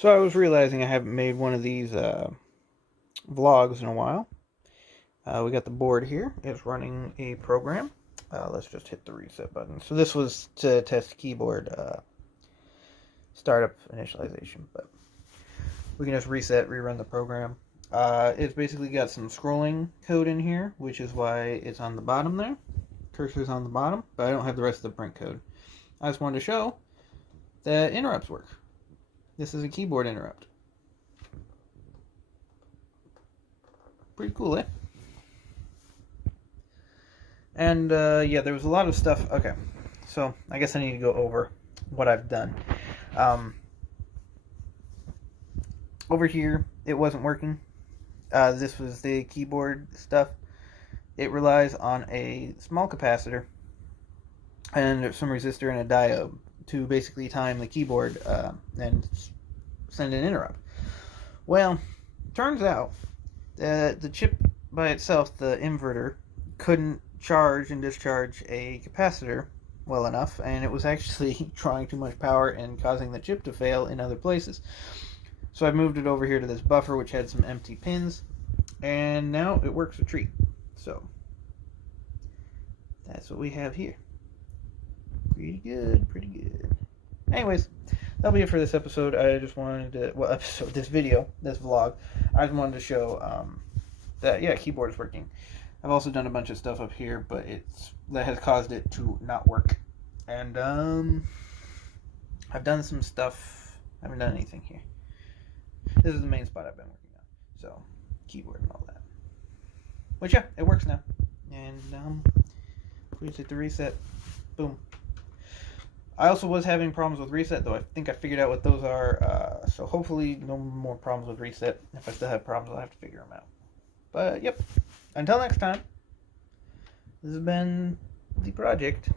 So I was realizing I haven't made one of these vlogs in a while. We got the board here. It's running a program. Let's just hit the reset button. So this was to test keyboard startup initialization, but we can just reset, rerun the program. It's basically got some scrolling code in here, which is why it's on the bottom there. Cursor's on the bottom, but I don't have the rest of the print code. I just wanted to show that interrupts work. This is a keyboard interrupt. Pretty cool, eh? And yeah, there was a lot of stuff. Okay, so I guess I need to go over what I've done. Over here, it wasn't working. This was the keyboard stuff. It relies on a small capacitor and some resistor and a diode to basically time the keyboard and send an interrupt. Well, turns out that the chip by itself, the inverter, couldn't charge and discharge a capacitor well enough, and it was actually drawing too much power and causing the chip to fail in other places. So I moved it over here to this buffer, which had some empty pins, and now it works a treat. So that's what we have here. Pretty good, pretty good. Anyways, that'll be it for this episode. I just wanted to, this video, this vlog, I just wanted to show that, yeah, keyboard is working. I've also done a bunch of stuff up here, but that has caused it to not work. And I've done some stuff. I haven't done anything here. This is the main spot I've been working on. So, keyboard and all that. But yeah, it works now. And please hit the reset. Boom. I also was having problems with reset, though. I think I figured out what those are. So hopefully no more problems with reset. If I still have problems, I'll have to figure them out. But yep. Until next time, this has been The Project.